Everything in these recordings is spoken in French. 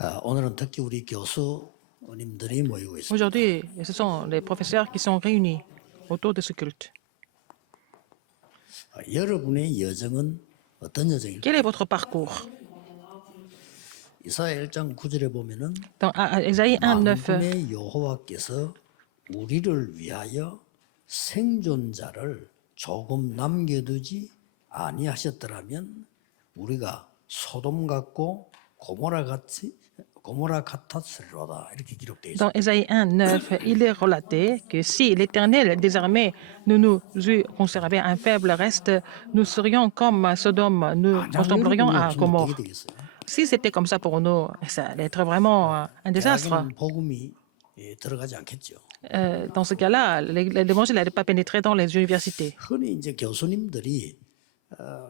오늘은 특히 우리 교수님들이 모이고 있습니다. Aujourd'hui, ce sont les professeurs qui sont réunis autour de ce culte. 여러분의 여정은 어떤 여정일까요? Quel est votre parcours? 이사야 1장 9절에 보면은 Dans Ésaïe 1, 9, 만군의 여호와께서 우리를 위하여 생존자를 조금 남겨두지 아니하셨더라면 우리가 소돔 같고 고모라 같았으리로다 이렇게 기록되어 있습니다. dans Ésaïe 1, 9, il est relaté que si l'Éternel désormais ne nous eût conservé un faible reste, nous serions comme Sodome, nous ressemblerions à 없으면 Gomorre. 어떻게 되겠어요? Si c'était comme ça pour nous, ça allait être vraiment un désastre. 대학에는 복음이 들어가지 않겠죠. Dans ce cas-là, l'évangile n'allait pas pénétrer dans les universités. 흔히 이제 교수님들이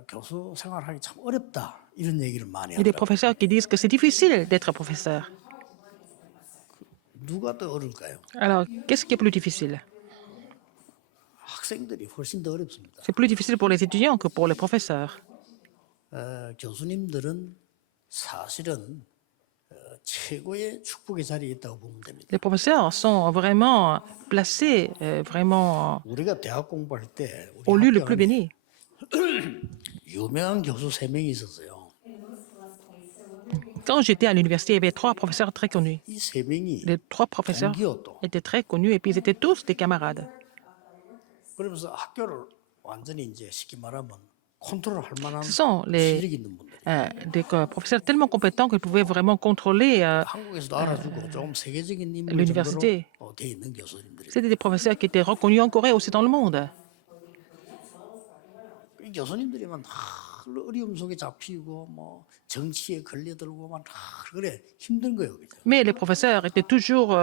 교수 생활하기 참 어렵다 이런 얘기를 많이 Il y a des 하더라고요. professeurs qui disent que c'est difficile d'être professeur. 누가 더 어려울까요? Alors, qu'est-ce qui est plus difficile? 학생들이 훨씬 더 어렵습니다. C'est plus difficile pour les étudiants que pour les professeurs. 교수님들은 사실은 최고의 축복의 자리에 있다고 보면 됩니다. Les professeurs sont vraiment placés, vraiment 우리가 대학 공부할 때 au 우리 lieu le 학교 plus 안에 béni. 유명한 교수 3명이 있었어요. Quand j'étais à l'université, il y avait 3 professeurs très connus. 이 3명이 Les 3 professeurs 동기였도. étaient très connus et puis ils étaient tous des camarades. 그러면서 학교를 완전히 이제 쉽게 말하면 컨트롤할 만한 Ce sont 실력이 있는 분들. des professeurs tellement compétents qu'ils pouvaient vraiment contrôler. 한국에서도 알아주고 조금 세계적인 인물 l'université. 정도로 돼 있는 교수님들이. C'était des professeurs qui étaient reconnus en Corée aussi dans le monde. 이 교수님들이만 다 어려움 속에 잡히고 뭐 정치에 걸려들고만 다 그래 힘든 거예요, 그죠? Mais les professeurs étaient toujours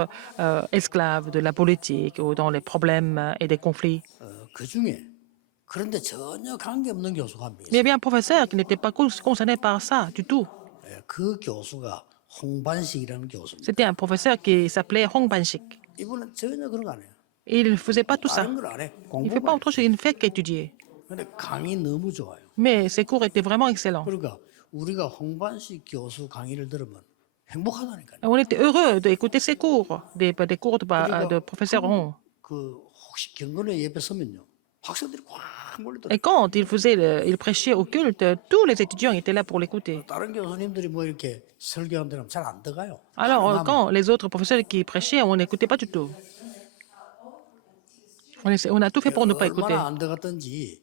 esclaves de la politique ou dans les problèmes et des conflits. 그 중에 그런데 전혀 관계 없는 교수가 한 명 Mais il y 있어요. avait un professeur qui n'était pas concerné par ça du tout. 그 교수가 홍반식이라는 교수입니다. C'était un professeur qui s'appelait Hong Ban-sik. 이분은 전혀 그런 거 안 해요. Il ne faisait pas tout ça. 다른 걸 안 해. Il ne fait pas 공부만. autre chose, il ne fait qu'étudier. 근데 강의 너무 좋아요. Mais ses cours étaient vraiment excellents. 그러니까 우리가 홍반식 교수 강의를 들으면 행복하다니까요. On était heureux d'écouter ses cours, des cours de professeur Hong. 그 혹시 경건의 예배 서면요. 학생들이 꽉 몰리더라고요. Et quand il prêchait au culte, tous les étudiants étaient là pour l'écouter. 다른 교수님들이 뭐 이렇게 설교한 데는 잘 안 들어가요. Alors, quand les autres professeurs qui prêchaient, on n'écoutait pas du tout. On a tout fait pour ne pas écouter. 얼마나 안 들어갔던지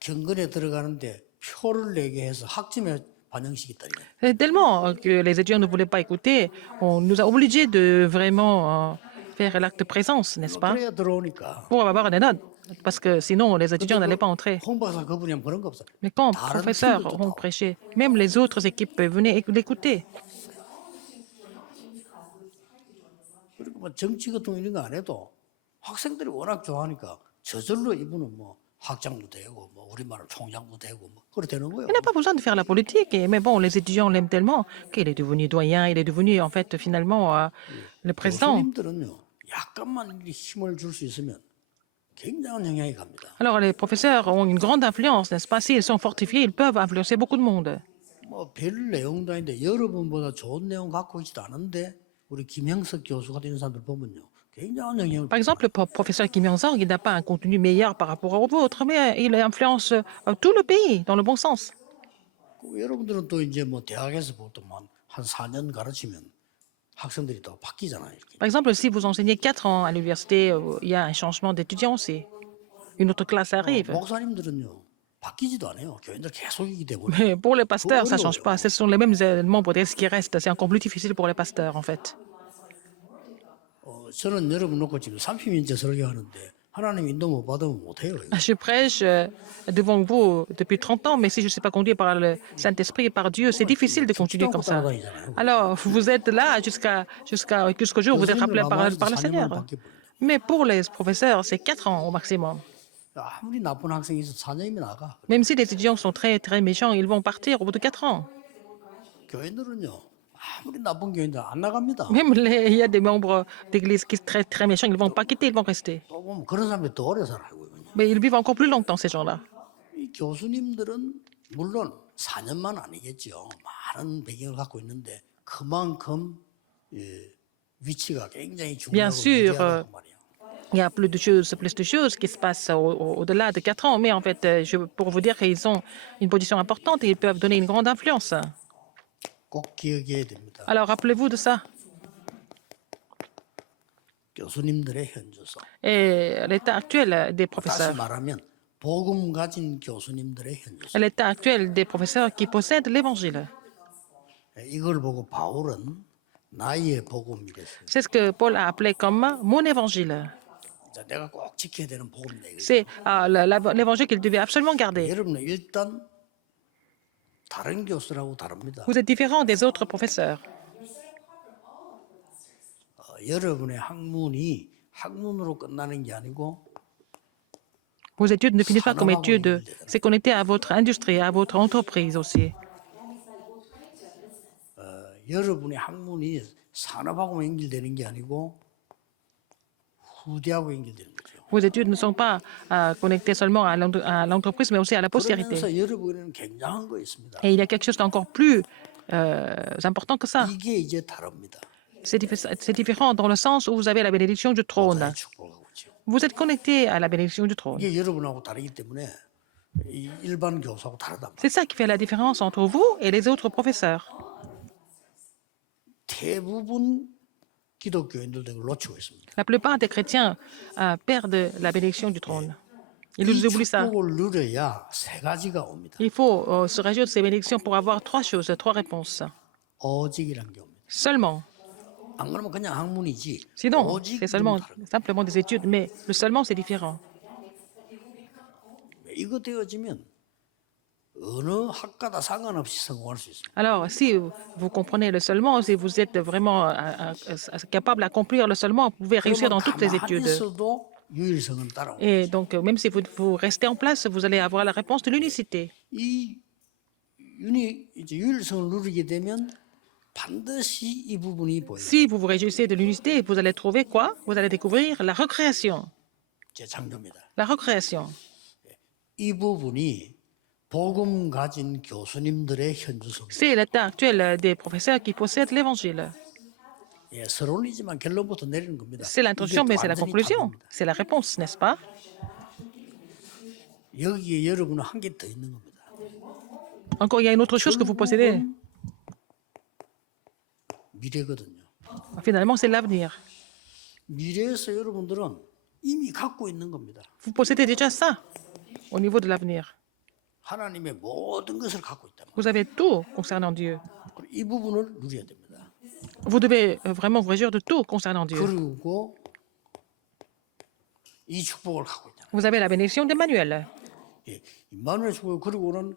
경건에 들어가는데 표를 내게 해서 학점에 반영식 있다니까요. Et tellement que les étudiants ne voulaient pas écouter, on nous a obligés de vraiment faire l'acte de présence, n'est-ce pas, 그래야 들어오니까. pour avoir des notes. Parce que sinon, les étudiants n'allaient pas entrer. 홍 박사 그분이 하면 그런 거 없어요. Mais quand 다른 professeurs 팀들도 ont 다 prêché, même les autres équipes venaient l'écouter. 그리고 뭐 정치 같은 거 이런 거 안 해도 학생들이 워낙 좋아하니까 저절로 이분은 뭐 학장도 되고 뭐 우리말로 총장도 되고 뭐 그래 되는 거예요. Il n'a pas besoin de faire la politique, mais bon, les étudiants l'aiment tellement qu'il est devenu doyen, il est devenu en fait finalement le président. 교수님들은요 약간만 힘을 줄 수 있으면 굉장한 영향이 갑니다. Alors les professeurs ont une grande influence, n'est-ce pas? S'ils sont fortifiés, ils peuvent influencer beaucoup de monde. 뭐 별 내용도 아닌데 여러분보다 좋은 내용 갖고 있지도 않은데 우리 김형석 교수 같은 사람들 보면요 굉장한 영향을. Par exemple, le professeur Kim Young-sang, il n'a pas un contenu meilleur par rapport au vôtre, mais il influence tout le pays dans le bon sens. 여러분들은 또 이제 뭐 대학에서 보통 한 4년 가르치면 학생들이 또 바뀌잖아요. 이렇게. Par exemple, si vous enseignez 4 ans à l'université, il y a un changement d'étudiants aussi. Une autre classe arrive. 목사님들은요 바뀌지도 않아요. 교인들 계속이기 때문에. Mais pour les pasteurs, ça ne change pas. Ce sont les mêmes membres d'ES qui restent. C'est encore plus difficile pour les pasteurs, en fait. 저는 여러분 놓고 지금 30년째 설교하는데 하나님 인도 못 받으면 못해요. Je prêche devant vous depuis 30 ans, mais si je ne suis pas conduit par le Saint-Esprit et par Dieu, c'est difficile de continuer comme ça. Alors, vous êtes là jusqu'au jour où vous êtes rappelé par le Seigneur. Mais pour les professeurs, c'est 4 ans au maximum. 아무리 나쁜 학생이 있어도 4년이면 나가. Même si les étudiants sont très, très méchants, ils vont partir au bout de 4 ans. 교인들은요 아무리 나쁜 교인들 안 나갑니다. Même il y a des membres d'église qui sont très, très méchants, ils ne vont pas quitter, ils vont rester. 또 보면 그런 사람들이 더 오래 살아요. Mais ils vivent encore plus longtemps, ces gens-là. 이 교수님들은 물론 4년만 아니겠죠. 많은 배경을 갖고 있는데 그만큼 위치가 굉장히 Bien 중요하고 sûr, 유리하다고 말이에요. il y a plus de choses qui se passent au-delà de 4 ans, mais en fait, pour vous dire qu'ils ont une position importante et ils peuvent donner une grande influence. 꼭 기억해야 됩니다. Alors, rappelez-vous de ça. 교수님들의 현주소. Et l'état actuel des 다시 professeurs. 말하면 복음 가진 교수님들의 현주소. L'état actuel des professeurs qui possèdent l'évangile. 이걸 보고 바울은 나의 복음이랬어요. C'est ce que Paul a appelé comme mon évangile. 자, 내가 꼭 지켜야 되는 복음이다. 이거죠. C'est l'évangile qu'il devait absolument garder. 여러분은 일단 다른 교수라고 다릅니다. Vous êtes différent des autres professeurs. 여러분의 학문이 학문으로 끝나는 게 아니고 Vos études ne finissent pas comme études. C'est connecté à votre industrie, à votre entreprise aussi. 여러분의 학문이 산업하고 연결되는 게 아니고 후대하고 연결되는 거죠. Vos études ne sont pas connectées seulement à l'entreprise, mais aussi à la postérité. 그러면서 여러분에는 굉장한 거 있습니다. Et il y a quelque chose d'encore plus important que ça. 이게 이제 다릅니다. C'est différent dans le sens où vous avez la bénédiction du trône. 보좌의 축복하고 있죠. Vous êtes connecté à la bénédiction du trône. 이게 여러분하고 다르기 때문에 이 일반 교사하고 다르다. C'est ça qui fait la différence entre vous et les autres professeurs. 대부분 기독교인들도 이걸 놓치고 있습니다. La plupart des chrétiens perdent la bénédiction du trône. Ils 이 oublient ça. 축복을 누려야 세 가지가 옵니다. Il faut se réjouir de ces bénédictions pour avoir trois choses, trois réponses. 오직이란 게 옵니다. Seulement. 안 그러면 그냥 학문이지. Sinon, 오직 c'est simplement des études, mais le seulement, c'est différent. 이거 되어지면 어느 학과다 상관없이 성공할 수 있습니다. Alors, si vous comprenez le seulement, si vous êtes vraiment capable d'accomplir le seulement, vous pouvez réussir dans toutes les 가만히 études. 있어도 유일성은 따라옵니다. Et donc, même si vous restez en place, vous allez avoir la réponse de l'unicité. 이제 유일성을 누리게 되면 반드시 이 부분이 보여요. Si vous vous réjouissez de l'unicité, vous allez trouver quoi? Vous allez découvrir la recréation. 재창조입니다. La recréation. 이 부분이 복음 가진 교수님들의 현주소입니다. C'est l'état actuel des professeurs qui possèdent l'évangile. 예, 서론이지만 결론부터 내리는 겁니다. C'est l'introduction, 이게 mais c'est la 완전히 conclusion. 다릅니다. C'est la réponse, n'est-ce pas? 여기에 여러분은 한 개 더 있는 겁니다. Encore, il y a une autre chose que vous possédez. 미래거든요. Finalement, c'est l'avenir. 미래에서 여러분들은 이미 갖고 있는 겁니다. Vous possédez déjà ça au niveau de l'avenir. 하나님의 모든 것을 갖고 있다. Vous avez tout concernant Dieu. 이 부분을 누려야 됩니다. Vous devez vraiment vous réjouir de tout concernant Dieu. 그리고 이 축복을 갖고 있다. Vous avez la bénédiction d'Emmanuel. 예, 임마누엘 축복 그리고는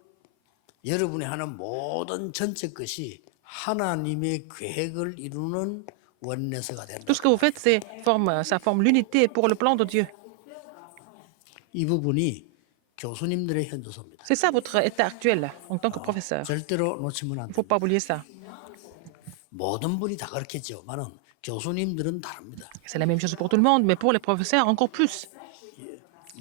여러분이 하는 모든 전체 것이 하나님의 계획을 이루는 원내서가 된다. Tout ce que vous faites, ça forme l'unité pour le plan de Dieu. 이 부분이 교수님들의 현주소입니다. C'est ça votre état actuel en tant que professeur. 절대로 놓치면 안 Il ne faut 됩니다. pas oublier ça. 모든 분이 다 그렇겠지만은 교수님들은 다릅니다. C'est la même chose pour tout le monde, mais pour les professeurs, encore plus.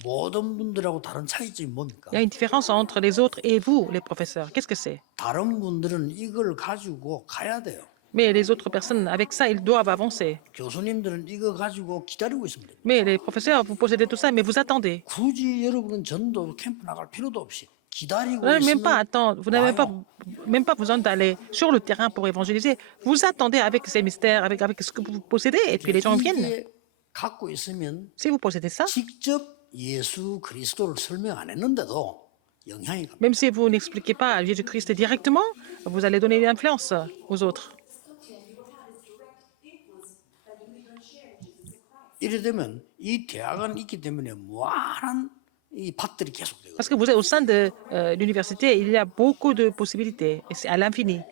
모든 분들하고 다른 차이점이 뭡니까? Il y a une différence entre les autres et vous, les professeurs. Qu'est-ce que c'est? 다른 분들은 이걸 가지고 가야 돼요. Mais les autres personnes, avec ça, ils doivent avancer. 교수님들은 이거 가지고 기다리고 있습니다. Mais les professeurs, vous possédez tout ça, mais vous attendez. 굳이 여러분은 전도 캠프 나갈 필요도 없이 기다리고 Vous n'avez même pas 있으면 attendre, vous n'avez même pas besoin d'aller sur le terrain pour évangéliser. Vous attendez avec ces mystères, avec ce que vous possédez, et puis les gens viennent. 이게 갖고 있으면 Si vous possédez ça, 직접 예수 그리스도를 설명 안 했는데도 영향이 갑니다. même si vous n'expliquez pas Jésus-Christ directement, vous allez donner une influence aux autres. 이래 되면 이 대학은 있기 때문에 무한한 이 밭들이 계속되고 Parce que vous êtes au sein de l'université, il y a beaucoup de possibilités, et c'est à l'infini.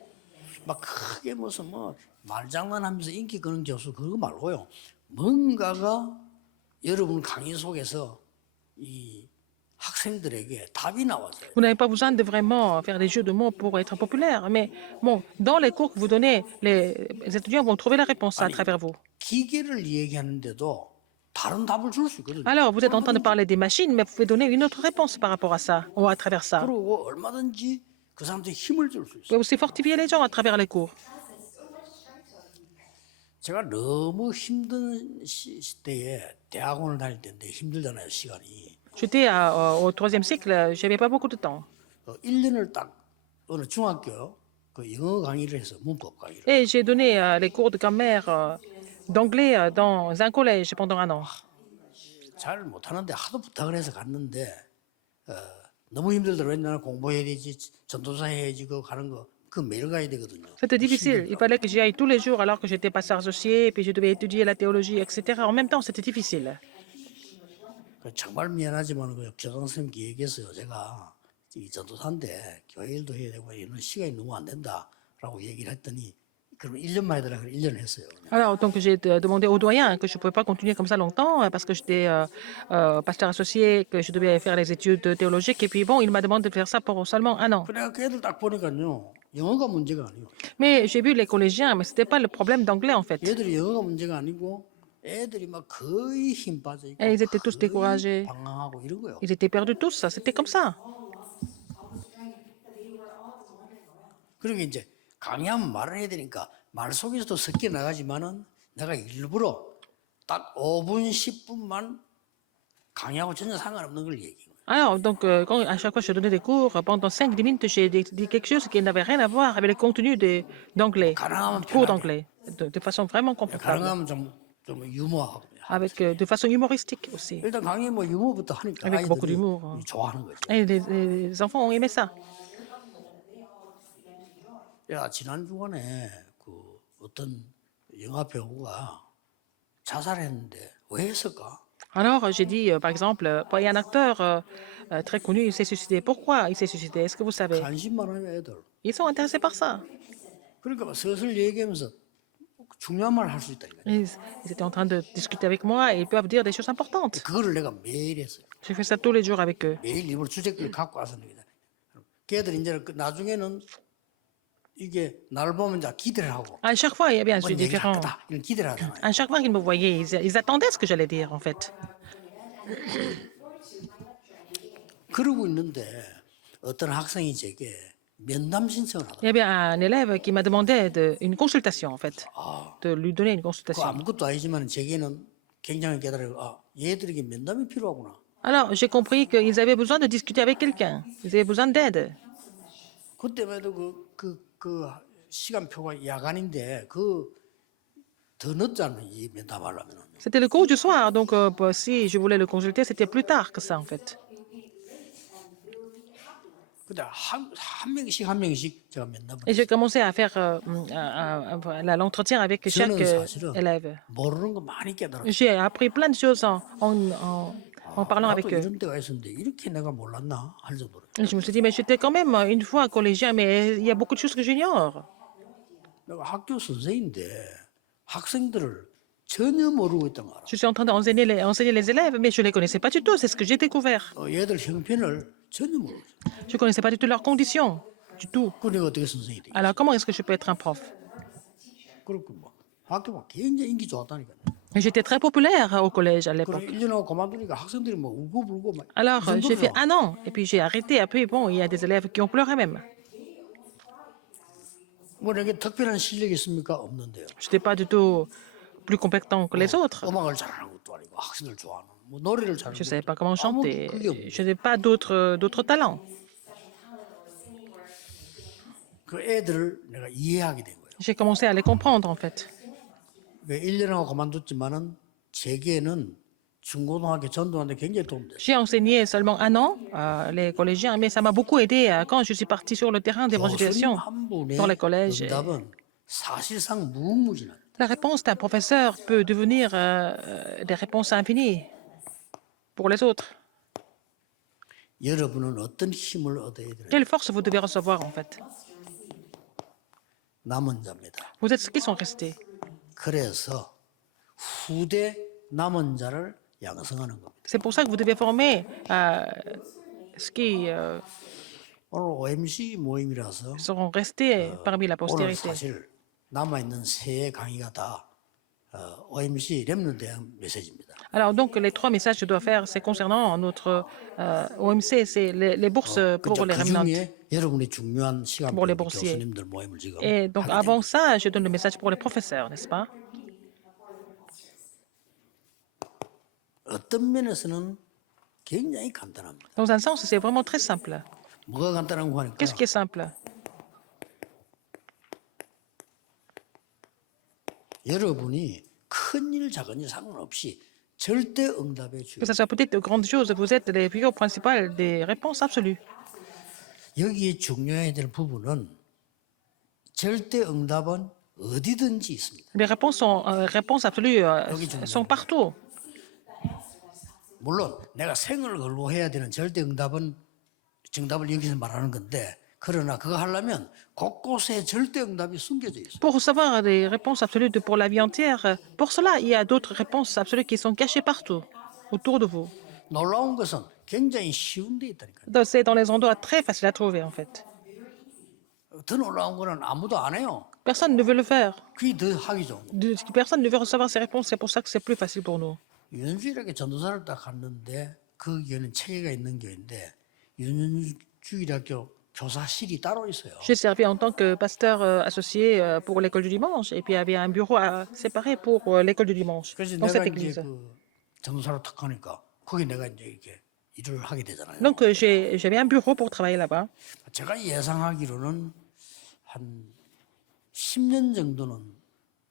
막 크게 무슨 뭐 말장난하면서 인기 끄는 교수 그거 말고요. 뭔가가 여러분 강의 속에서 이 학생들에게 답이 나와줘요. Vous n'avez pas besoin de vraiment faire des jeux de mots pour être populaire, mais bon, dans les cours que vous donnez, les étudiants vont trouver la réponse à travers vous. 기계를 얘기하는데도 다른 답을 줄 수 있거든요. Alors, vous êtes en train de parler des machines, mais vous pouvez donner une autre réponse par rapport à ça, ou à travers ça. Vous 그리고 얼마든지 그 사람한테 힘을 줄 수 있어요. pouvez aussi fortifier les gens à travers les cours. 제가 너무 힘든 시대에 대학원을 다닐 때인데 힘들잖아요, 시간이. J'étais au troisième cycle, j'avais pas beaucoup de temps. 1년을 딱 어느 중학교 그 영어 강의를 해서 문법 강의를. Et j'ai donné les cours de grammaire d'anglais dans un collège pendant un an. 잘 못하는데 하도 부탁을 해서 갔는데 너무 힘들더라고요. 나는 공부해야 되지, 전도사 해야지, 그거 가는 거. 그 매일 가야 되거든요. C'était difficile. Il fallait que j'y aille tous les jours alors que j'étais pasteur associé, puis je devais étudier la théologie, etc. En même temps, c'était difficile. 정말 미안하지만 그 교장 선생님께 얘기했어요. 제가 이 전도사인데 교회 일도 해야 되고 이런 시간이 너무 안 된다라고 얘기를 했더니 그럼 1년만 해달라 그래 1년 했어요. Alors, donc j'ai demandé au doyen que je ne pouvais pas continuer comme ça longtemps parce que j'étais pasteur associé, que je devais faire les études théologiques. Et puis bon, il m'a demandé de faire ça pour seulement un an. 그래 그 애들 딱 보니까요. 영어가 문제가 아니에요. Mais j'ai vu les collégiens, mais ce n'était pas le problème d'anglais en fait. 얘들이 영어가 문제가 아니고 애들이 막 거의 힘 빠져 있고 Et ils étaient tous découragés. 방황하고 이런 거요. Ils étaient perdus tous. C'était comme ça. 그러니까 이제 강의하면 말을 해야 되니까 말 속에서도 섞여 나가지만은 내가 일부러 딱 5분, 10분만 강의하고 전혀 상관없는 걸 얘기해요. Alors, donc, quand, à chaque fois que je donnais des cours, pendant 5-10 minutes, j'ai dit quelque chose qui n'avait rien à voir avec le contenu d'anglais, 가능하면 cours 편하게, d'anglais, de façon vraiment confortable, 가능하면 좀 유머하고 avec, de façon humoristique aussi, 일단 강의 뭐 유머부터 하니까 avec beaucoup 아이들이 d'humour. 좋아하는 거죠. Et les enfants ont aimé ça. 야 지난 주간에 그 어떤 영화 배우가 자살했는데 왜 했을까? Alors, j'ai dit, par exemple, il y a un acteur très connu, il s'est suicidé. Pourquoi il s'est suicidé? Est-ce que vous savez? 관심만 하면 애들. Ils sont intéressés par ça. 그러니까 막 슬슬 얘기하면서 중요한 말 할 수 있다니까. Ils étaient en train de discuter avec moi et ils peuvent dire des choses importantes. 그거를 내가 매일 했어요. J'ai fait ça tous les jours avec eux. 매일 일부러 주제를 갖고 와서 내가. 걔들이 이제 나중에는 이게 날 보면 이제 기대를 하고 À chaque fois, il y avait un 뭔 sujet 얘기를 할 différent. 거다 이런 기대를 하잖아요. À chaque fois qu'ils me voyaient, ils attendaient ce que j'allais dire, en fait. 그러고 있는데 어떤 학생이 제게 면담 신청을 Il y 하더라고요. avait un élève qui m'a demandé une consultation, en fait, de lui donner une 그 consultation. 아무것도 아니지만 제게는 굉장히 깨달아요. 아, 얘들에게 면담이 필요하구나. Alors, j'ai compris qu'ils avaient besoin de discuter avec quelqu'un. Ils avaient besoin d'aide. 그때마다 그 시간표가 야간인데 더 늦잖아요. 이 면담하려면. C'était le cours du soir, donc si je voulais le consulter, c'était plus tard que ça, en fait. 근데 한 명씩 제가 면담을 Et j'ai commencé à faire l'entretien avec chaque 저는 사실은 élève. 모르는 거 많이 깨달았어요. J'ai appris plein de choses en parlant avec 나도 eux. 이런 때가 있었는데 이렇게 내가 몰랐나 할 정도로. Et je me suis dit, mais j'étais quand même une fois collégien, mais il y a beaucoup de choses que j'ignore. 내가 학교 선생인데 학생들을 전혀 모르고 있던 거 알아. Je suis en train d'enseigner enseigner les élèves, mais je ne les connaissais pas du tout. C'est ce que j'ai découvert. 얘들 형편을 전혀 모르고. Je ne connaissais pas du tout leurs conditions, du tout. 그러니까 어떻게 선생이 돼? Alors, comment est-ce que je peux être un prof? 그렇고 뭐 학교 막 굉장히 인기 좋았다니까. Et j'étais très populaire au collège à 그래 l'époque. 1년하고 그만두니까 학생들이 뭐 울고불고 막. Alors, 이 j'ai fait 정도로. un an, et puis j'ai arrêté. Après, bon, il y a des élèves qui ont pleuré même. 뭐 내게 특별한 실력이 있습니까? 없는데요. Je n'étais pas du tout plus compétent que les autres. 음악을 잘하는 것도 아니고 학생들 좋아하는 뭐 노래를 잘하는 Je ne savais 것도 pas comment 아무 chanter. 그게 없는. Je n'avais pas d'autres talents. 그 애들을 내가 이해하게 된 거예요. J'ai commencé à les comprendre, en fait. 왜 1년하고 그만뒀지만은 제게는 중고등학교 전도하는데 굉장히 도움돼요. J'ai enseigné seulement un an, les collégiens, mais ça m'a beaucoup aidé quand je suis partie sur le terrain 교수님 d'évangélisation 한 분의 dans les collèges. 응답은 사실상 무궁무진합니다. La réponse d'un professeur peut devenir des réponses infinies pour les autres. 여러분은 어떤 힘을 얻어야 돼요? Quelle force vous devez recevoir, en fait? 남은 자입니다. Vous êtes ceux qui sont restés. 그래서 후대 남은 자를 양성하는 겁니다. C'est pour ça que vous devez former ceux qui 오늘 OMC 모임이라서 seront restés parmi la 오늘 postérité. 사실 남아있는 세 강의가 다 OMC 렘넌트에 대한 메시지입니다. Alors, donc, les 3 messages que je dois faire, c'est concernant notre OMC, c'est les bourses pour les 그 remnants. 중에 여러분이 중요한 시간 pour les 표 boursiers. 교수님들 모임을 지금 Et donc, 하게 avant 됩니다. ça, je donne le message pour les professeurs, n'est-ce pas? 어떤 면에서는 굉장히 간단합니다. Dans un sens, c'est vraiment très simple. 뭐가 간단한고 하니까 Qu'est-ce qui est simple? 여러분이 큰일 작은일 상관없이 절대 응답의 주요. Que ce soit peut-être de grandes choses, vous êtes les figures principales des réponses absolues. 여기에 중요해야 될 부분은 절대 응답은 어디든지 있습니다. Les réponses absolues sont partout. 물론 내가 생을 걸고 해야 되는 절대 응답은 정답을 여기서 말하는 건데 그러나 그거 하려면 곳곳에 절대 응답이 숨겨져 있어요. Pour savoir des réponses absolues pour la vie entière, pour cela, il y a d'autres réponses absolues qui sont cachées partout, autour de vous. 놀라운 것은 굉장히 쉬운 데 있다니까요. Donc, c'est dans les endroits très faciles à trouver, en fait. 더 놀라운 거는 아무도 안 해요. Personne ne veut le faire. 그게 더 하기 좋은 거예요. Personne ne veut recevoir ces réponses. C'est pour ça que c'est plus facile pour nous. 윤주일학교 전도사를 딱 갔는데 거기에는 체계가 있는 교회인데 윤주일학교 교사실이 따로 있어요. J'ai servi en tant que pasteur associé pour l'école du dimanche. Et puis, il y avait un bureau séparé pour l'école du dimanche, 그래서 dans 내가 cette 이제 église. 그 전도사로 탁 하니까 거기 내가 이제 이렇게 일을 하게 되잖아요. Donc, j'avais un bureau pour travailler là-bas. 제가 예상하기로는 한 10년 정도는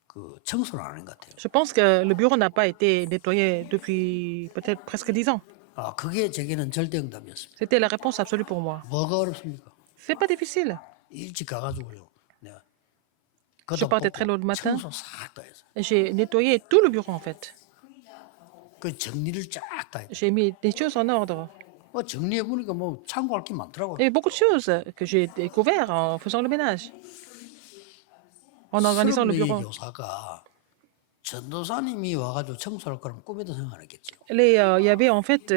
그 청소를 안 하는 것 같아요. Je pense que le bureau n'a pas été nettoyé depuis peut-être presque 10 ans. 아, 그게 제게는 절대응답이었습니다. C'était la réponse absolue pour moi. 뭐가 어렵습니까? C'est pas difficile. 일찍 가가지고요. 내가 Je partais très loin le matin. 청소 싹 다 해서 J'ai nettoyé tout le bureau en fait. 그 정리를 쫙 다 했어요. J'ai mis des choses en ordre. 정리해 보니까 뭐 참고할 게 많더라고요. Il y avait beaucoup de choses que j'ai découvertes en faisant le ménage, en organisant le 이 bureau. 교사가 전도사님이 와가지고 청소할 거라면 꿈에도 생각 안 했겠죠. Il y avait en fait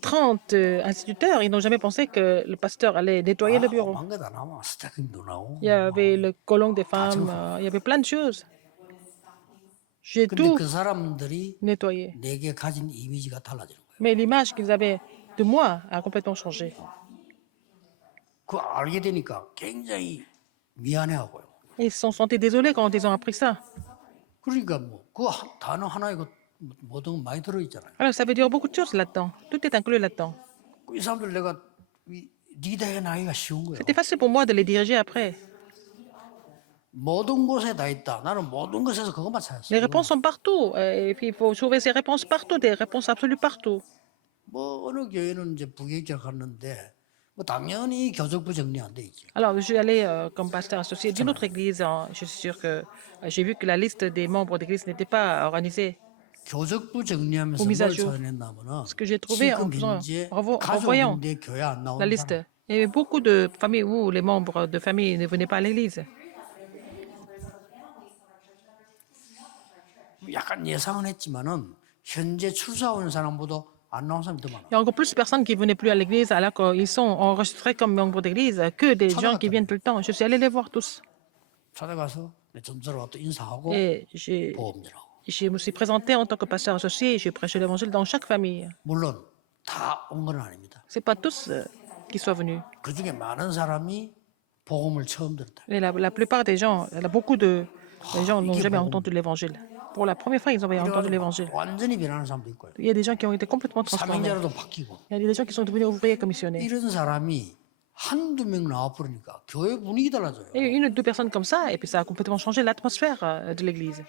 30 instituteurs. Ils n'ont jamais pensé que le pasteur allait nettoyer le bureau. 한 거다 나와 스타킹도 나오고. Il y avait le colon des femmes. Il y avait plein de choses. J'ai 근데 tout 그 사람들이 nettoyé. 내게 가진 이미지가 달라지는 거예요. Mais l'image qu'ils avaient de moi a complètement changé. 그거 알게 되니까 굉장히 미안해하고요. Ils se sont sentis désolés quand ils ont appris ça. 그러니까 뭐 그 단어 하나에 그 모든 건 많이 들어 있잖아요. Alors ça veut dire beaucoup de choses là-dedans. Tout est inclus là-dedans. 이 사람들 내가 리더해 나기가 쉬운 거예요. C'était facile pour moi de les diriger après. 모든 곳에 다 있다. 나는 모든 곳에서 그것만 Les 찾았어요. réponses sont partout. Et puis il faut trouver ces réponses partout, des réponses absolues partout. 뭐 어느 교회는 이제 부교육자 갔는데 뭐 당연히 교적부 정리 안 돼 있지. Alors je suis allée comme pasteur associé d'une autre église. Je suis sûre que j'ai vu que la liste des membres d'église n'était pas organisée. 교적부 정리하면서 mise à 뭘 jour. 찾아냈나면은 Ce que j'ai trouvé en 지금 faisant, 현재 en voyant 가족인데 교회 안 la 나오는 liste. 사람. Il y avait beaucoup de familles où les membres de famille ne venaient pas à l'église. 약간 예상은 했지만은 현재 출사온 사람보다 안 나온 사람이 더 많아. Il y a encore plus de personnes qui ne venaient plus à l'église alors qu'ils sont enregistrés comme membres d'église que des gens qui viennent tout le temps. Je suis allée les voir tous. 찾아가서 내 전도사로 또 인사하고 Et 보험전하고. je me suis présenté en tant que pasteur associé et j'ai prêché l'évangile dans chaque famille. 물론 다 온 건 아닙니다. Ce n'est pas tous qui soient venus. 그 중에 많은 사람이 복음을 처음 들었다. Mais la plupart des gens, beaucoup de les gens n'ont jamais entendu l'évangile. Pour la première fois, ils ont entendu l'évangile. 완전히 변하는 사람도 있고요. Il y a des gens qui ont été complètement transformés. 사명자로도 바뀌고. Il y a des gens qui sont devenus ouvriers commissionnés. 이런 사람이 한두 명 나와버리니까 교회 분위기 달라져요. Et une ou deux personnes comme ça, et puis ça a complètement changé l'atmosphère de l'église.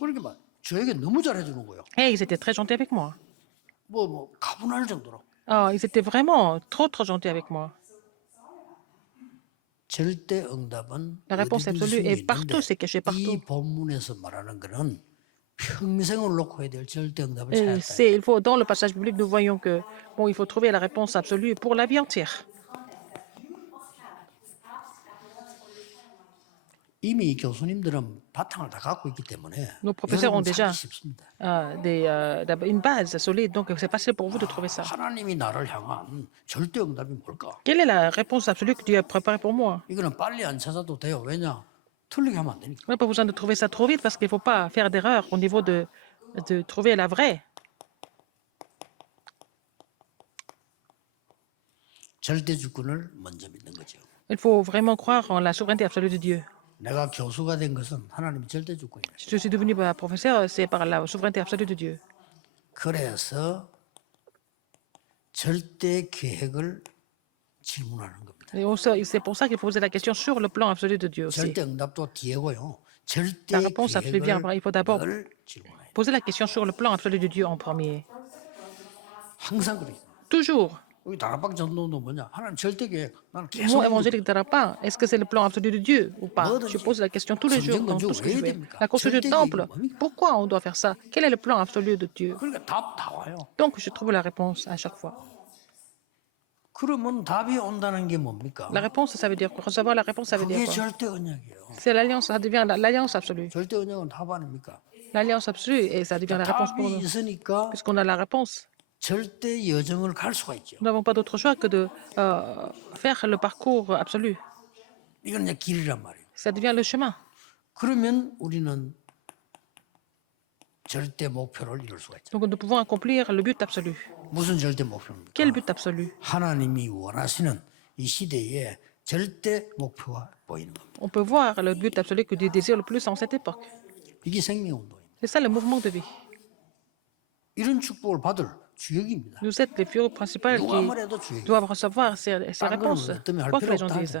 그러니까 막 저에게 너무 잘해주는 거예요. Et ils étaient très gentils avec moi. 뭐 가분할 정도로. Ah, ils étaient vraiment trop gentils avec moi. 절대 응답은 La réponse absolue est partout, c'est caché 이 partout. 본문에서 말하는 거는 평생을 놓고 해야 될 절대 응답을 Et 찾았다. il faut, dans le passage biblique, nous voyons que bon, il faut trouver la réponse absolue pour la vie entière. 이미 교수님들은 바탕을 다 갖고 있기 때문에 Nos professeurs ont 여러분 déjà 찾기 쉽습니다. une base solide, donc c'est facile pour vous de trouver ça. 하나님이 나를 향한 절대 응답이 뭘까? Quelle est la réponse absolue que Dieu a préparée pour moi? 이거는 빨리 안 찾아도 돼요. 왜냐? 틀리게 하면 안 되니까. On n'a pas besoin de trouver ça trop vite parce qu'il ne faut pas faire d'erreur au niveau de trouver la vraie. 절대 주권을 먼저 믿는 거죠. Il faut vraiment croire en la souveraineté absolue de Dieu. 내가 교수가 된 것은 하나님의 절대 주권이에요. Si je suis devenu professeur, c'est par la souveraineté absolue de Dieu. 그래서 절대 계획을 질문하는 겁니다. Et c'est pour ça qu'il faut poser la question sur le plan absolu de Dieu aussi. 절대 응답도 뒤에고요. La 절대 réponse absolue vient 계획을 après. Il faut d'abord 늘 질문해요. poser la question sur le plan absolu de Dieu en premier. 항상 그래요. Toujours. 우리 다락방 전도도 뭐냐? 하나님 절대 계획. 나는 Mon 계속 évangélique de Rapin, est-ce que c'est le plan absolu de Dieu ou pas? Je pose la question tous les jours dans tout ce que je fais. La construction du temple, pourquoi on doit faire ça? Quel est le plan absolu de Dieu? 그러니까 답 다 와요. Donc, je trouve la réponse à chaque fois. 그러면 답이 온다는 게 뭡니까? La réponse, ça veut dire quoi? Recevoir la réponse, ça veut dire 그게 quoi? 절대 언약이에요. C'est l'alliance, ça devient l'alliance absolue. 절대 언약은 답 아닙니까? L'alliance absolue, et ça devient la réponse pour 답이 nous. 있으니까 Puisqu'on a la réponse, 절대 여정을 갈 수가 있죠. nous n'avons pas d'autre choix que de faire le parcours absolu. 이건 이제 길이란 말이에요. Ça devient le chemin. 그러면 우리는 절대 목표를 이룰 수가 있죠. Donc, nous pouvons accomplir le but absolu. 무슨 절대 목표입니까? Quel but absolu? 하나님이 원하시는 이 시대에 절대 목표가 보이는 겁니다. On peut voir le but absolu que Dieu désire le plus en cette époque. 이게 생명운동입니다. C'est ça le mouvement de vie. 이런 축복을 받을 주역입니다. Nous êtes les figures principales 누가 qui 말해도 주역이에요. doivent recevoir ces réponses. Quoi que les gens disent.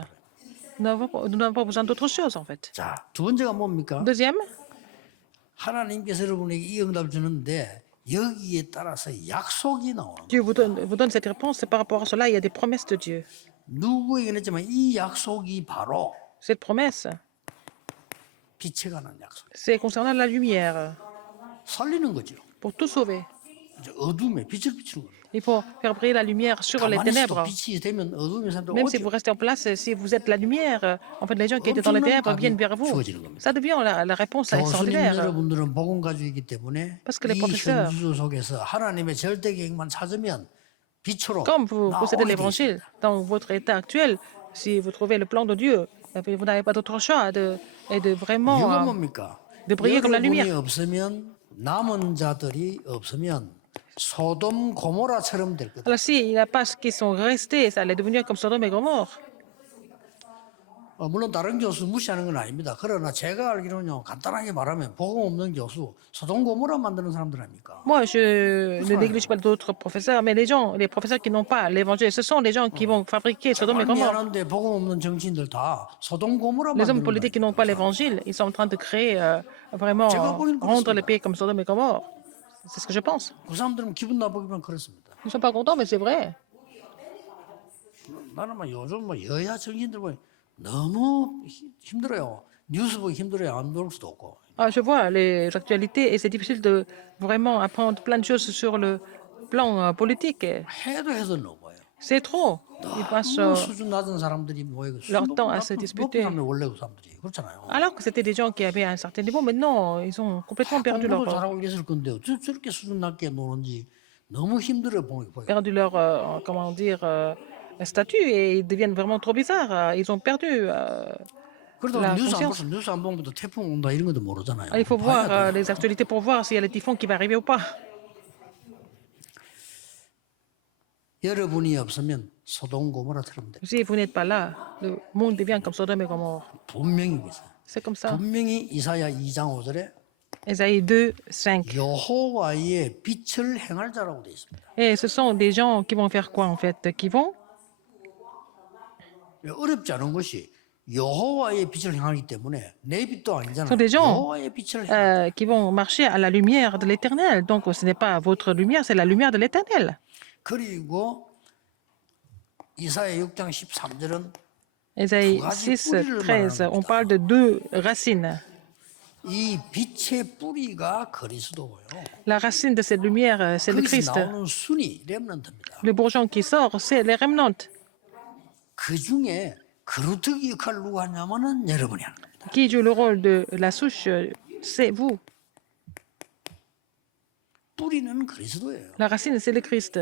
Nous n'avons pas besoin d'autre chose, en fait. 자, 두 번째가 뭡니까? Deuxième, 하나님께서 여러분에게 이 응답을 주는데 여기에 따라서 약속이 나오는 거예요. Dieu vous donne cette réponse. Et par rapport à cela, il y a des promesses de Dieu. 누구에게는 했지만 이 약속이 바로 Cette promesse, 빛에 관한 약속. c'est concernant la lumière, 살리는 거죠. pour tout sauver. 이제 어둠에 빛을 비추는 겁니다. Il faut faire briller la lumière sur les 가만히 있어도 ténèbres. 빛이 되면 어둠의 사람들 Même si vous 오죠. restez en place, si vous êtes la lumière, en fait, les gens qui étaient dans les ténèbres viennent vers vous. Ça devient la réponse 교수님 extraordinaire. 여러분들은 복음 가지이기 때문에 Parce que les 이 professeurs, 현주 속에서 하나님의 절대 계획만 찾으면 빛으로 comme vous possédez 나오게 돼 l'évangile 있습니다. dans votre état actuel, si vous trouvez le plan de Dieu, vous n'avez pas d'autre choix et de vraiment 이유가 뭡니까? de briller comme la 여러분이 lumière. 없으면 남은 자들이 없으면 소돔 고모라처럼 될 거다. Alors, s'il n'y a pas ceux qui sont restés, ça allait devenir comme Sodome et Gomorre. 물론 다른 교수 무시하는 건 아닙니다. 그러나 제가 알기로는요, 간단하게 말하면 복음 없는 교수, 소돔 고모라 만드는 사람들 아닙니까? Moi, je ne néglige pas d'autres professeurs, mais les professeurs qui n'ont pas l'évangile, ce sont les gens qui vont fabriquer Sodome et 정말 Gomorre. 미안한데 복음 없는 정치인들 다 소돔 고모라 Les hommes 만드는 politiques qui n'ont pas l'évangile, ils sont en train de créer vraiment rendre les pays comme Sodome et Gomorre. C'est ce que je pense. 그 사람들은 기분 나쁘기만 그렇습니다. Ils ne sont pas contents, mais c'est vrai. 나는 막 요즘 뭐 여야 정치인들 보니 너무 힘들어요. 뉴스 보기 힘들어요. 안 볼 수도 없고. Ah, je vois les actualités et c'est difficile de vraiment apprendre plein de choses sur le plan politique. 해도 넘어요. C'est trop. Ils passent 너무 수준 낮은 사람들이 모이고 leur temps à 높은 se disputer. 사람이 원래 그 사람들이 그렇잖아요. Alors que c'était des gens qui avaient un certain niveau, maintenant ils ont complètement perdu 공부도 leur, 잘하고 이랬을 건데요. 저렇게 수준 낮게 노는지 너무 힘들어 보여요. perdu leur comment dire, statut et ils deviennent vraiment trop bizarres. Ils ont perdu. 그래도 la 뉴스 안 conscience. 보면 뉴스 안 보면 태풍 온다 이런 것도 모르잖아요. Il faut 봐야 voir 돼요. les actualités pour voir s'il y a le typhon qui va arriver ou pas. 여러분이 없으면 소돔 고모라처럼 돼. Si vous n'êtes pas là, le monde devient comme Sodome et Gomorre. 분명히 있어요. C'est comme ça. 분명히 이사야 2장 5절에 Ésaïe 2, 5. 여호와의 빛을 행할 자라고 되어 있습니다. Et ce sont des gens qui vont faire quoi en fait? Qui vont 어렵지 않은 것이 여호와의 빛을 행하기 때문에 내 빛도 아니잖아요. sont des gens 여호와의 빛을 행. qui vont marcher à la lumière de l'éternel. Donc ce n'est pas votre lumière, c'est la lumière de l'éternel. 그리고 이사야 6장 13절은 Ésaïe 6, 13, on parle de deux racines. 이 빛의 뿌리가 그리스도고요. La racine de cette lumière, c'est le 거기서 Christ. 나오는 순이 렘넌트입니다. Le bourgeon qui sort, c'est les remnants. 그 중에 그루터기 역할을 누가 하냐면은 여러분이 하는 겁니다. Qui joue le rôle de la souche, c'est vous. 뿌리는 그리스도예요. La racine, c'est le Christ.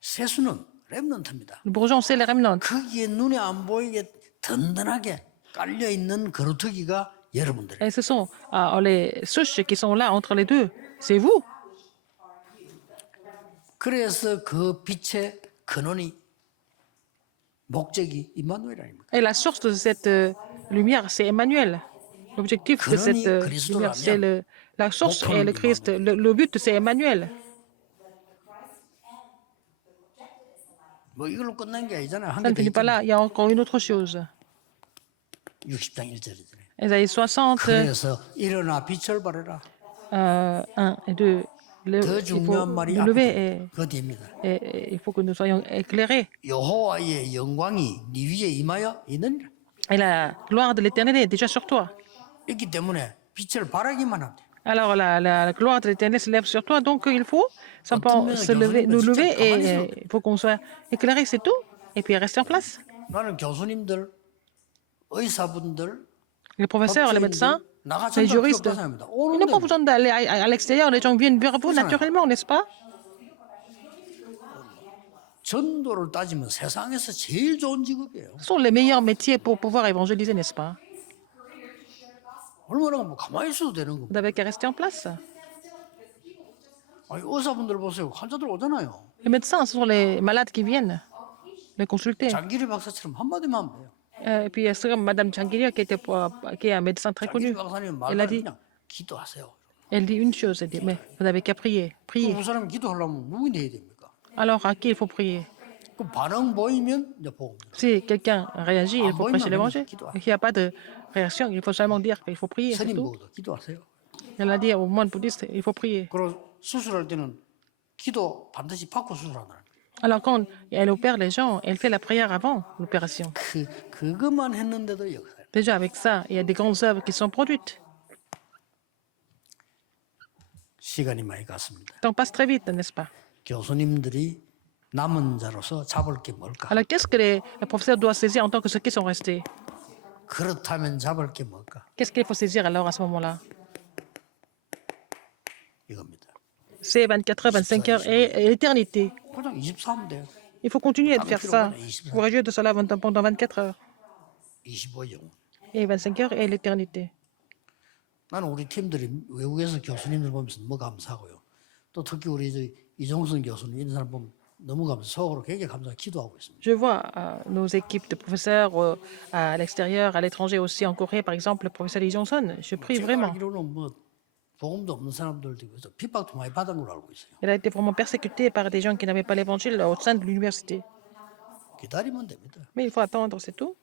세수는 렘넌트입니다. Le bourgeon, c'est les remnants. 거기에 눈에 안 보이게 든든하게 깔려 있는 그루터기가 여러분들이에요. Et ce sont les souches qui sont là entre les deux. C'est vous. 그래서 그 빛의 근원이 목적이 임마누엘 아닙니까? Et la source de cette lumière, c'est Emmanuel. L'objectif de cette lumière, c'est La source est le Christ. Le but, c'est Emmanuel. 뭐 이걸로 끝난 게 아니잖아요. 한 Ça 개 ne 더 finit pas 있잖아요. là. Il y a encore une autre chose. 60장 1절이잖아요. Ésaïe 60, 그래서 일어나 빛을 발해라. 1 et 2. 더 Il faut 중요한 말이 nous 앞에 lever 됩니다. 그 뒤입니다. et il faut que nous soyons éclairés. 여호와의 영광이 네 위에 임하여 있느니라. Et la gloire de l'Éternel est déjà sur toi. 있기 때문에 빛을 발하기만 하면 돼요. Alors la gloire de l'Éternel se lève sur toi, donc il faut simplement se lever, nous lever et il faut qu'on soit éclairés, c'est tout. Et puis rester en place. 나는 교수님들, 의사분들, Les professeurs, les médecins, les juristes, ils n'ont pas besoin d'aller à l'extérieur, les gens viennent vers vous naturellement, n'est-ce pas? 전도를 따지면 세상에서 제일 좋은 직업이에요. Ce sont les meilleurs métiers pour pouvoir évangéliser, n'est-ce pas? 얼마나 뭐 가만히 있어도 되는 Vous 겁니다. n'avez qu'à rester en place. 아니, 의사분들 보세요. 환자들 오잖아요. Les médecins, ce sont les malades qui viennent les consulter. 장기리 박사처럼 한마디만 하면 돼요. Et puis, c'est comme Madame Changiria, qui est un médecin très connu. 장기리 박사님 Elle a 말을 dit, 그냥 기도하세요. elle dit une chose, elle dit, mais vous n'avez qu'à prier, prier. 그 사람이 기도하려면 누구인데 해야 됩니까? Alors, à qui il faut prier? 그 반응 보이면 이제 복음. Si quelqu'un réagit, il faut prêcher l'évangile. Et s'il n'y a pas de réaction, il faut seulement dire qu'il faut prier, c'est 스님 tout. 보고도 기도하세요. Elle a dit au moine bouddhiste, il faut prier. 그리고 수술할 때는 기도 반드시 받고 수술하는. Alors, quand elle opère les gens, elle fait la prière avant l'opération. 그것만 했는데도 역사예요. Déjà, avec ça, il y a des grandes œuvres qui sont produites. 시간이 많이 갔습니다. Le temps passe très vite, n'est-ce pas? 교수님들이 남은 자로서 잡을 게 뭘까? Alors, qu'est-ce que les professeurs doivent saisir en tant que ceux qui sont restés? 그렇다면 잡을 게 뭘까? Qu'est-ce qu'il faut saisir alors à ce moment-là? 이겁니다. C'est 24 heures, 25 heures et l'éternité. 그냥 24하면 돼요. Il faut continuer de faire ça. Pour agir de cela pendant 24 heures 25영. et 25 heures et l'éternité. 나는 우리 팀들이 외국에서 교수님들 보면서 너무 감사하고요. 또 특히 우리 이종선 교수님 이런 사람 보면 너무 감사, 속으로 굉장히 감사, 기도하고 있습니다. Je vois nos équipes de professeurs à l'extérieur, à l'étranger aussi, en Corée, par exemple, le professeur Lee Jong-sun. Je prie 제가 vraiment. 알기로는 뭐 복음도 없는 사람들도 있어서 핍박도 많이 받은 걸로 알고 있어요. Il a été vraiment persécuté par des gens qui n'avaient pas l'évangile au sein de l'université. 기다리면 됩니다. Mais il faut attendre, c'est tout.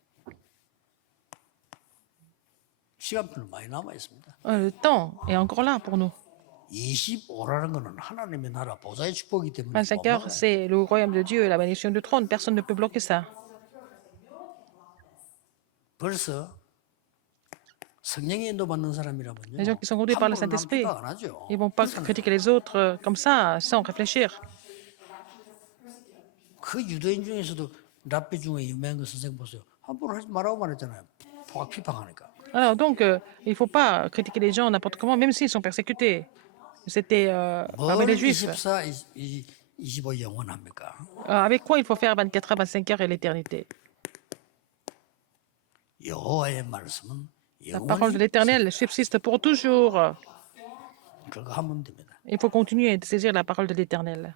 시간표는 많이 남아 있습니다. Le temps est encore là pour nous. 25라는 거는 하나님의 나라 보좌의 축복이기 때문에 25 heures, c'est le royaume de Dieu et la bénédiction du trône. Personne ne peut bloquer ça. 벌써 성령의 인도 받는 사람이라면요. Les gens qui sont conduits par le 함부로 남 Saint-Esprit, 핍박 안 하죠. ils ne vont pas critiquer les autres comme ça, sans réfléchir. 그 유대인 중에서도 랍비 중에 유명한 거 선생 보세요. 함부로 하지 말라고 말했잖아요. 포악 핍박하니까. Alors donc, il ne faut pas critiquer les gens n'importe comment, même s'ils sont persécutés. C'était parmi 뭘 les Juifs. 24, 25 영원합니까? Avec quoi il faut faire 24 heures, 25 heures et l'éternité? 여호와의 말씀은 La parole de 영원히 l'Éternel subsiste pour toujours. 그거 하면 됩니다. Il faut continuer de saisir la parole de l'Éternel.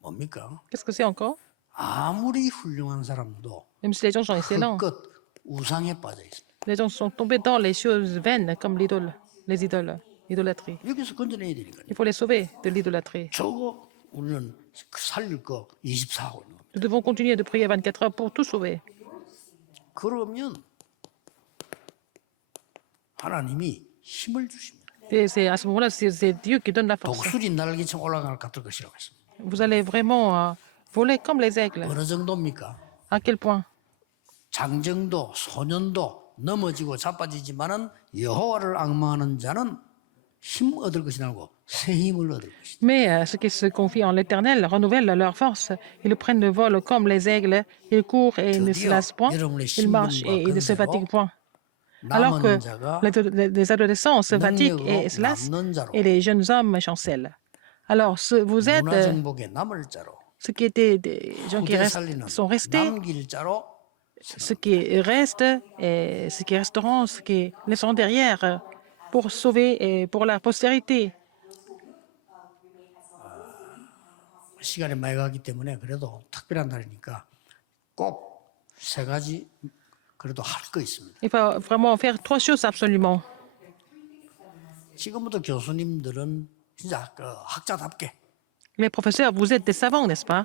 뭡니까? Qu'est-ce que c'est encore? 아무리 훌륭한 사람도 Même si les gens sont excellents, 그 끝 우상에 빠져 있습니다. les gens sont tombés dans les choses vaines comme l'idole, les idoles, l'idolâtrie. 여기서 건져내야 되니까요. Il faut les sauver de l'idolâtrie. 저거 우리는 살릴 거 24 하고 있는 겁니다. Nous devons continuer de prier 24 heures pour tout sauver. 그러면 하나님이 힘을 주십니다. Et c'est à ce moment-là, c'est Dieu qui donne la force. 독수리 날개처럼 올라갈 것이라고 했습니다. Vous allez vraiment voler comme les aigles. 어느 정도입니까? À quel point? 장정도 소년도 넘어지고 자빠지지만은 여호와를 앙망하는 자는 힘 얻을 것이 아니고 새 힘을 얻을 것이다. Mais ceux qui se confient en l'Éternel renouvellent leur force. Ils prennent le vol comme les aigles. Ils courent et ils ne se lassent point. Ils marchent et ils ne se fatiguent point. Alors que 남은 자가 les adolescents se fatiguent et se lassent, 남는 자로 et les jeunes hommes chancellent. Alors, vous êtes 문화정복의 남을 자로 ceux qui étaient des gens qui 후대 살리는 sont restés, 남길 자로 ceux qui restent et ceux qui resteront, ceux qui laisseront derrière pour sauver et pour la postérité. 시간이 많이 가기 때문에 그래도 특별한 날이니까 꼭 세 가지 그래도 할 거 있습니다. Il faut vraiment faire trois choses absolument. 지금부터 교수님들은 진짜 그 학자답게 Les professeurs, vous êtes des savants, n'est-ce pas?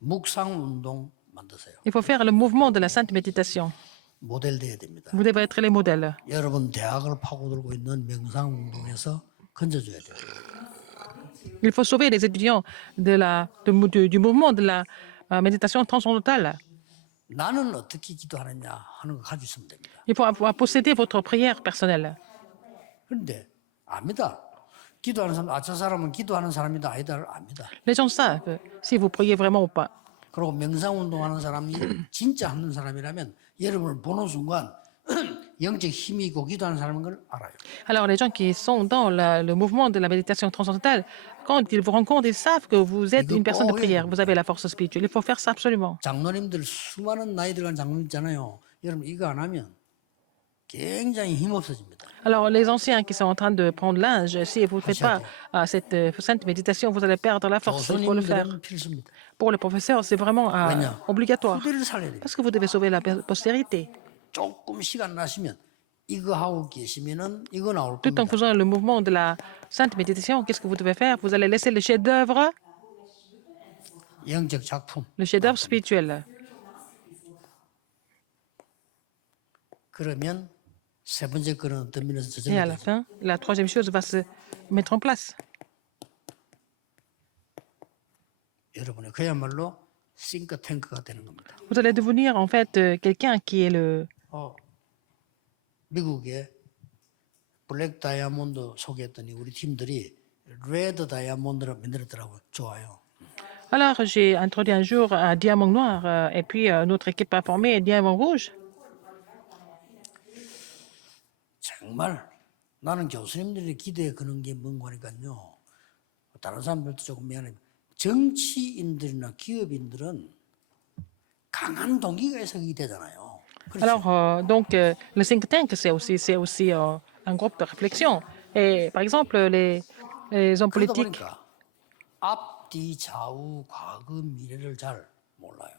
묵상 운동 만드세요. Il faut faire le mouvement de la sainte méditation. 모델 돼야 됩니다. Vous devez être les modèles. 여러분 대학을 파고들고 있는 명상 운동에서 건져줘야 돼요. Il faut sauver les étudiants du mouvement de la méditation transcendantale. 나는 어떻게 기도하느냐 하는 거 가지고 있으면 됩니다. Il faut posséder votre prière personnelle. 그런데 압니다. 기도하는 사람, 저 사람은 기도하는 사람이다 아니다 압니다. Les gens savent si vous priez vraiment ou pas. 그리고 명상 운동하는 사람이 진짜 하는 사람이라면 여러분을 보는 순간 영적 힘이 있고 기도하는 사람인 걸 알아요. Alors, les gens qui sont dans le mouvement de la méditation transcendantale, quand ils vous rencontrent, ils savent que vous êtes une personne de prière, vous avez la force spirituelle. Il faut faire ça absolument. 장로님들 수많은 나이 들어간 장로님 있잖아요. 여러분 이거 안 하면 굉장히 힘 없어집니다. Alors, les anciens qui sont en train de prendre l'âge, si vous ne faites pas cette sainte méditation, vous allez perdre la force. Il faut le faire. 교수님들은 필수입니다. Pour les professeurs, c'est vraiment obligatoire. 후대를 살려야 돼요. Parce que vous devez sauver la postérité. 조금 시간 나시면 이거 하고 계시면은 이거 나올 Tout en 겁니다. faisant le mouvement de la sainte méditation, qu'est-ce que vous devez faire? Vous allez laisser le chef-d'œuvre, 영적 작품. le chef-d'œuvre spirituel. 그러면 세 번째 거는 어떤 면에서 Et à la 저절로 되죠. fin, la troisième chose va se mettre en place. 여러분이 그야말로 싱크탱크가 되는 겁니다. Vous allez devenir en fait quelqu'un qui est le... 미국의 블랙 다이아몬드 소개했더니 우리 팀들이 레드 다이아몬드를 만들었더라고요. 좋아요. Alors, j'ai introduit un jour un diamant noir et puis notre équipe a formé un diamant rouge. 정말 나는 교수님들이 기대에 거는 게 뭔가 하니까요. 다른 사람들도 조금 미안해요. 정치인들이나 기업인들은 강한 동기가 있어야 되잖아요. Alors, donc, le think tank, c'est aussi un groupe de réflexion. Et par exemple, les hommes 그러다 politiques, 보니까 앞뒤 좌우 과거 미래를 잘 몰라요.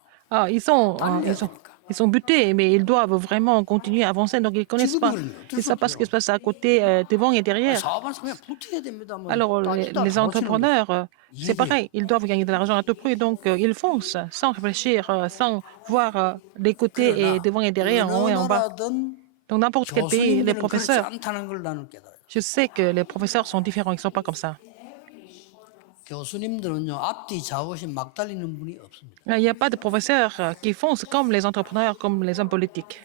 ils sont butés, mais ils doivent vraiment continuer à avancer, donc ils ne connaissent pas. Ils ne savent pas ce qui se passe à côté, devant et derrière. 사업하면서 그냥 붙어야 됩니다. 뭐 Alors, 따지도 les 않고 entrepreneurs, c'est 이게 pareil, ils doivent gagner de l'argent à tout prix, donc ils foncent sans réfléchir, sans voir les côtés et devant et derrière, en haut et en bas. 나라든 Donc, n'importe quel pays, les 교수님들은 그렇지 professeurs, 않다는 걸 나는 깨달아요. je sais que les professeurs sont différents, ils ne sont pas comme ça. 교수님들은요 앞뒤 좌우씩 막 달리는 분이 없습니다. Il n'y a pas de professeurs qui foncent comme les entrepreneurs, comme les hommes politiques.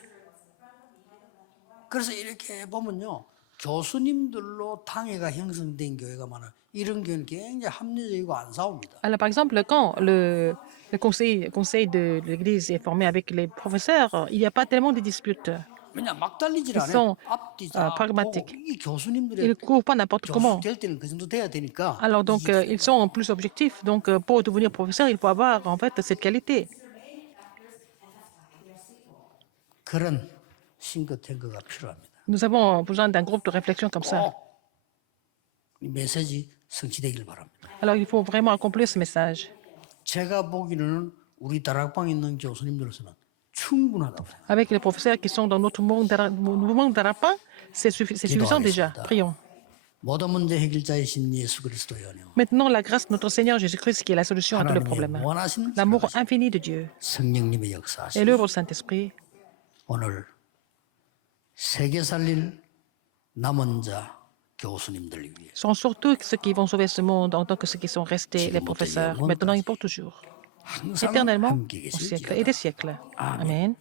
그래서 이렇게 보면요 교수님들로 당회가 형성된 교회가 많아요. 이런 교회는 굉장히 합리적이고 안 싸웁니다. Alors, par exemple, quand le conseil de l'Église est formé avec les professeurs, il n'y a pas tellement de disputes. 왜냐 막 달리질 Ils 않아요. sont 앞뒤 좌우 pragmatiques. 이 Ils 교수님들의 ne courent pas n'importe comment. 교수 될 때는 그 정도 돼야 되니까. Alors, donc, ils sont plus objectifs. Donc, pour devenir professeur, il faut avoir, en fait, cette qualité. 그런 싱크탱크가 필요합니다. Nous avons besoin d'un groupe de réflexion comme ça. 이 메시지 성취되길 바랍니다. Alors, il faut vraiment accomplir ce message. 제가 보기에는 우리 다락방에 있는 교수님들로서는 충분하다고 생각합니다. Avec les professeurs qui sont dans notre mouvement d'Arapin, c'est suffisant déjà. Prions. 모든 문제 해결자이신 예수 그리스도의 은혜와 Maintenant, la grâce de notre Seigneur Jésus-Christ qui est la solution à tous les 하나님의 problèmes. 원하시는 L'amour infini de Dieu 성령님의 et 역사하심 l'œuvre du Saint-Esprit 오늘 세계 살릴 남은 자 교수님들 위해 sont surtout ceux qui vont sauver ce monde en tant que ceux qui sont restés, les professeurs, maintenant et pour toujours, 항상 éternellement, 함께 au siècle et 계실지어다. des siècles. Amen.